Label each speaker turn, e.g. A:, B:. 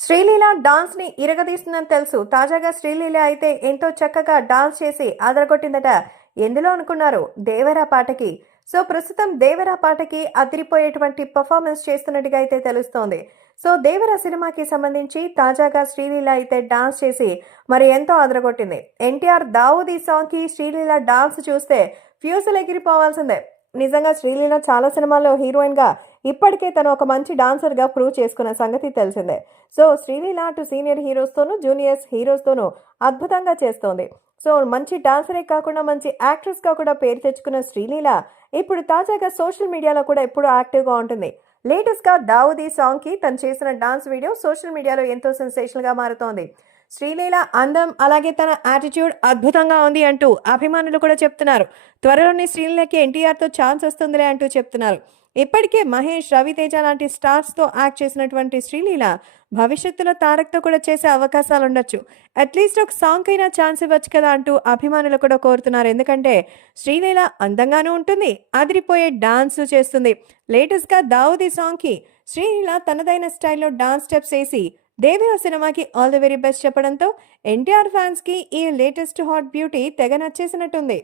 A: శ్రీలీల డాన్స్ని ఇరగదీస్తుందని తెలుసు. తాజాగా శ్రీలీల అయితే ఎంతో చక్కగా డాన్స్ చేసి అదరగొట్టిందట. ఎందులో అనుకున్నారు? దేవరా పాటకి. సో ప్రస్తుతం దేవరా పాటకి అదిరిపోయేటువంటి పర్ఫార్మెన్స్ చేస్తున్నట్టుగా అయితే తెలుస్తోంది. సో దేవరా సినిమాకి సంబంధించి తాజాగా శ్రీలీల అయితే డాన్స్ చేసి మరి ఎంతో అదరగొట్టింది. ఎన్టీఆర్ దావుదీ సాంగ్కి శ్రీలీల డాన్స్ చూస్తే ఫ్యూజులు ఎగిరిపోవాల్సిందే నిజంగా శ్రీలీల చాలా సినిమాల్లో హీరోయిన్గా ఇప్పటికే తను ఒక మంచి డాన్సర్గా ప్రూవ్ చేసుకున్న సంగతి తెలిసిందే. సో శ్రీలీల అటు సీనియర్ హీరోస్తోనూ జూనియర్స్ హీరోస్తోనూ అద్భుతంగా చేస్తోంది. సో మంచి డాన్సరే కాకుండా మంచి యాక్ట్రెస్గా కూడా పేరు తెచ్చుకున్న శ్రీలీల ఇప్పుడు తాజాగా సోషల్ మీడియాలో కూడా ఎప్పుడూ యాక్టివ్గా ఉంటుంది. లేటెస్ట్గా దావుదీ సాంగ్కి తను చేసిన డాన్స్ వీడియో సోషల్ మీడియాలో ఎంతో సెన్సేషనల్గా మారుతోంది. శ్రీలీల అందం అలాగే తన యాటిట్యూడ్ అద్భుతంగా ఉంది అంటూ అభిమానులు కూడా చెప్తున్నారు. త్వరలోనే శ్రీలీలకి ఎన్టీఆర్తో ఛాన్స్ వస్తుందిలే అంటూ చెప్తున్నారు. ఇప్పటికే మహేష్ రవితేజ లాంటి స్టార్స్తో యాక్ట్ చేసినటువంటి శ్రీలీల భవిష్యత్తులో తారక్తో కూడా చేసే అవకాశాలు ఉండొచ్చు. అట్లీస్ట్ ఒక సాంగ్ అయినా ఛాన్స్ ఇవ్వచ్చు కదా అంటూ అభిమానులు కూడా కోరుతున్నారు. ఎందుకంటే శ్రీలీల అందంగానూ ఉంటుంది అదిరిపోయే డాన్స్ చేస్తుంది. లేటెస్ట్గా దావుది సాంగ్కి శ్రీలీల తనదైన స్టైల్లో డాన్స్ స్టెప్స్ వేసి దేవిరా సినిమాకి ఆల్ ది వెరీ బెస్ట్ చెప్పడంతో ఎన్టీఆర్ ఫ్యాన్స్కి ఈ లేటెస్ట్ హాట్ బ్యూటీ తెగ నచ్చేసినట్టుంది.